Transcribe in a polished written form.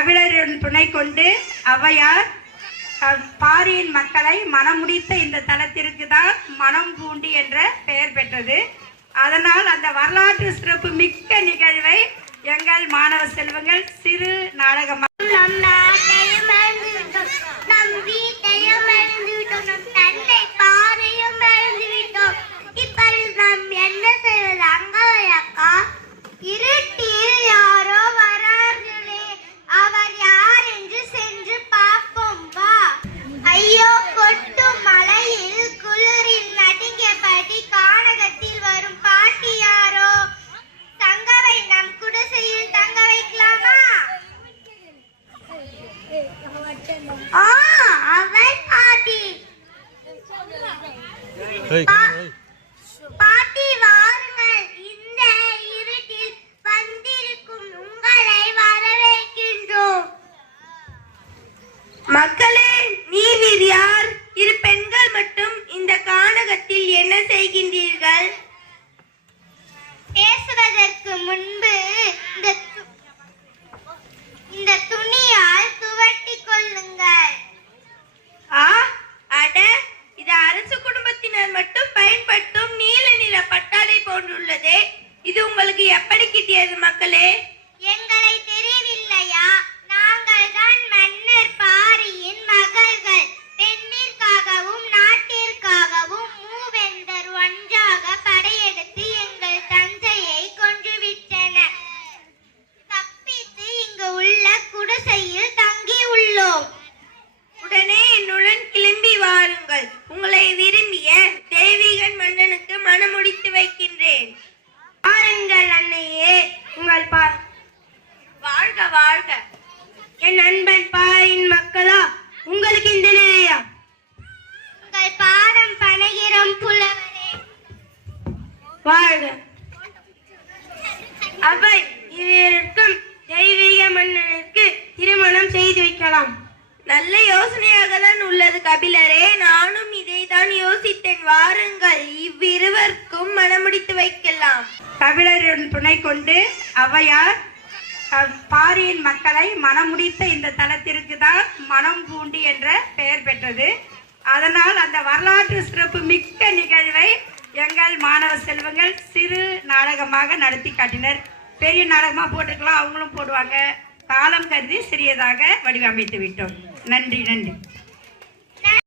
கபிலரின் துணை கொண்டு ஔவையார் பாரியின் மக்களை மனமுடித்த இந்த தலத்திற்கு தான் மனம் பூண்டி என்ற பெயர் பெற்றது. அதனால் அந்த வரலாற்று சிறப்பு மிக்க நிகழ்வை எங்கள் மாணவ செல்வங்கள் சிறு நாடகமாக பாட்டி வாருங்கள், இந்த இருட்டில் வந்திருக்கும் உங்களை வரவேற்கின்றோம். மக்களே, நீர் யார்? இரு பெண்கள் மட்டும் இந்த கானகத்தில் என்ன செய்கின்றீர்கள்? பேசுவதற்கு முன்பு இந்த துணியால் துவட்டி கொள்ளுங்கள். அட, இது அரசு குடும்பத்தினர் மட்டும் பயன்படுத்தும் நீல நிற பட்டாடை போன்றுள்ளதே. இது உங்களுக்கு எப்படி கிட்டியது மக்களே? எங்களை தெரியவில்லையா? நாங்கள் தான் மன்னர் பாரியின் மகள்கள். பெண்ணிற்காகவும் நாட்டிற்காகவும் மூவேந்தர் ஒன்றாக படையெடுத்து எங்கள் தந்தையை கொன்றுவிட்டனர். தப்பித்து இங்கு உள்ள குடிசையில் தங்கி உள்ளோம். உடனே என்னுடன் கிளம்பி வாருங்கள். உங்களை விரும்பிய தேவிகன் மன்னனுக்கு மனமுடித்து வைக்கின்றேன். பாருங்கள் அன்னையே, உங்கள் வாழ்க வாழ்க. என் நண்பன் பாரின் மக்களா, உங்களுக்கு இந்த நிலையா? உங்கள் பாதம் பணிகிறோம் புலவரே. வாழ்க. அவை இவருக்கும் தெய்வீக மன்னனுக்கு திருமணம் செய்து வைக்கலாம். நல்ல யோசனையாக தான் உள்ளது கபிலரே. நானும் இதை தான் யோசித்தேன். வாருங்கள், இவ்விருவருக்கும் மனமுடித்து வைக்கலாம். கபிலரின் துணை கொண்டு ஔவையார் பாரியின் மக்களை மனமுடித்த இந்த தலத்திற்கு தான் மனம் பூண்டி என்ற பெயர் பெற்றது. அதனால் அந்த வரலாற்று சிறப்பு மிக்க நிகழ்வை எங்கள் மாணவ செல்வங்கள் சிறு நாடகமாக நடத்தி காட்டினர். பெரிய நாடகமாக போட்டுக்கலாம், அவங்களும் போடுவாங்க. காலம் கருதி சிறியதாக வடிவமைத்து விட்டோம். நன்றி.